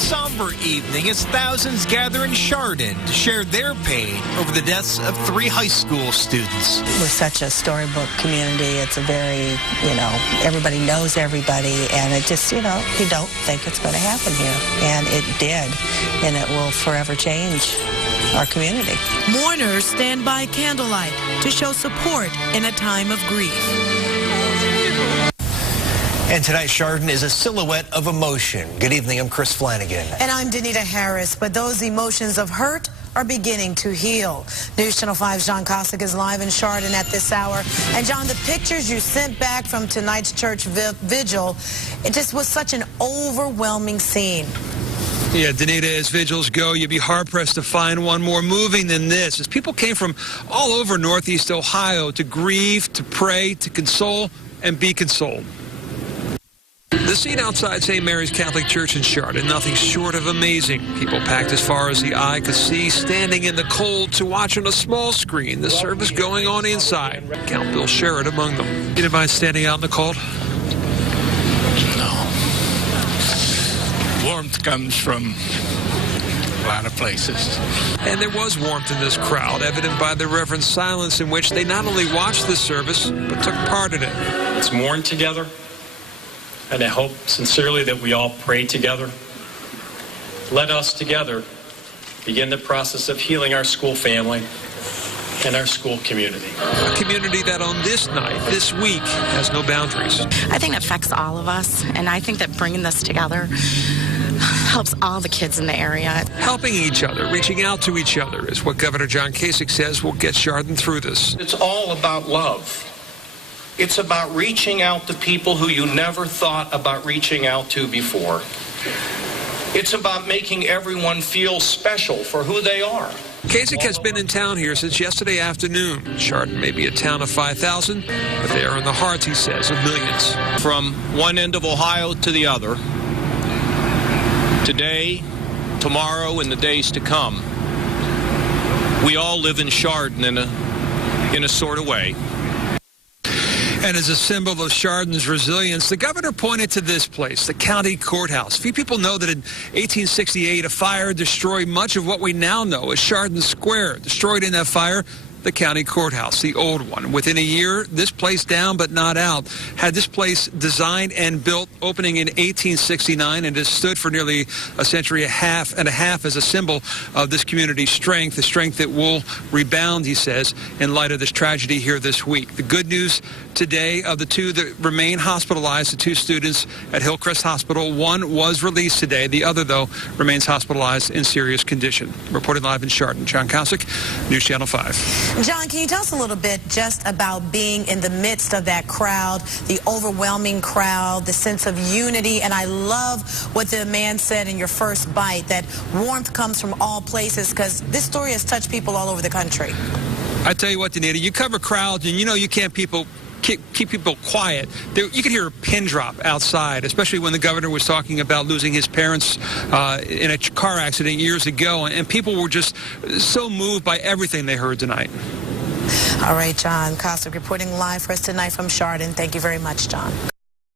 somber evening as thousands gather in Chardon to share their pain over the deaths of 3 high school students. We're such a storybook community. It's a very, everybody knows everybody, and it just, you don't think it's going to happen here. And it did, and it will forever change our community. Mourners stand by candlelight to show support in a time of grief. And tonight, Chardon is a silhouette of emotion. Good evening, I'm Chris Flanagan. And I'm Danita Harris, but those emotions of hurt are beginning to heal. News Channel 5's John Kosick is live in Chardon at this hour. And John, the pictures you sent back from tonight's church vigil, it just was such an overwhelming scene. Yeah, Danita, as vigils go, you'd be hard-pressed to find one more moving than this. As people came from all over Northeast Ohio to grieve, to pray, to console, and be consoled. The scene outside St. Mary's Catholic Church in Chardon, nothing short of amazing. People packed as far as the eye could see, standing in the cold to watch on a small screen the service going on inside. Count Bill Sherrod among them. You didn't mind standing out in the cold? No. Warmth comes from a lot of places. And there was warmth in this crowd, evident by the reverent silence in which they not only watched the service, but took part in it. Let's mourn together. And I hope sincerely that we all pray together. Let us together begin the process of healing our school family and our school community. A community that on this night, this week, has no boundaries. I think it affects all of us, and I think that bringing this together helps all the kids in the area. Helping each other, reaching out to each other is what Governor John Kasich says will get Chardon through this. It's all about love. It's about reaching out to people who you never thought about reaching out to before. It's about making everyone feel special for who they are. Kasich has been in town here since yesterday afternoon. Chardon may be a town of 5,000, but they are in the hearts, he says, of millions. From one end of Ohio to the other, today, tomorrow, and the days to come, we all live in Chardon in a sort of way. And as a symbol of Chardon's resilience, the governor pointed to this place, the county courthouse. Few people know that in 1868, a fire destroyed much of what we now know as Chardon Square. Destroyed in that fire, the county courthouse, the old one. Within a year, this place down but not out. Had this place designed and built, opening in 1869, and has stood for nearly a century and a half as a symbol of this community's strength, the strength that will rebound, he says, in light of this tragedy here this week. The good news today of the 2 that remain hospitalized, the 2 students at Hillcrest Hospital, one was released today. The other, though, remains hospitalized in serious condition. Reporting live in Chardon, John Kosick, News Channel 5. John, can you tell us a little bit just about being in the midst of that crowd, the overwhelming crowd, the sense of unity? And I love what the man said in your first bite, that warmth comes from all places, because this story has touched people all over the country. I tell you what, Danita, you cover crowds, and you can't keep people quiet. You could hear a pin drop outside, especially when the governor was talking about losing his parents in a car accident years ago, and people were just so moved by everything they heard tonight. All right, John Kosick reporting live for us tonight from Chardon. Thank you very much, John.